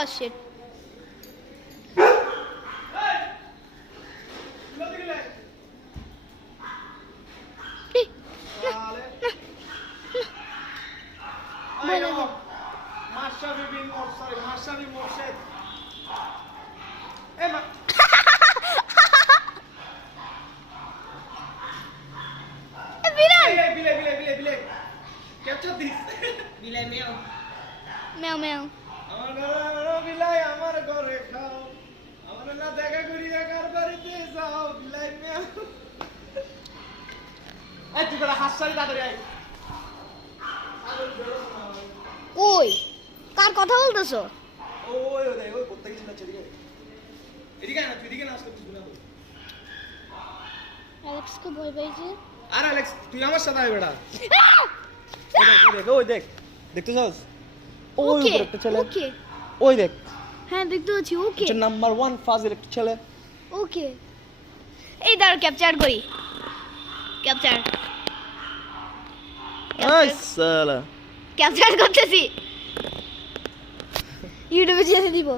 Oh shit. Capture this. Bilay meow. Meow meow. আমার বিলাই আমার ঘরে খাও আমার না দেখা করিয়া কার বাড়িতে যাও বিলাই মেও এই তুই বড় হাসছালি তাড়াতাড়ি আয় ওই কার কথা বলতেছো? ওই করতে গেছিস না এদিকে এদিকে না তুই এদিকে না আসলে কিছু না অ্যালেক্স কে ভয় পাইছে। আর অ্যালেক্স তুই আমার সাথে আয় বেটা ওই দেখ দেখতেছস ওই ওকে উপরে একটা ছেলে ওকে ওই দেখ হ্যাঁ দেখতে পাচ্ছি। ওকে এটা নাম্বার 1 ফাজিল একটা ছেলে ওকে এই দাঁড়া ক্যাপচার করি। ক্যাপচার এই সালা ক্যাপচার করতেছি ইউটিউবে ছেড়ে দিব।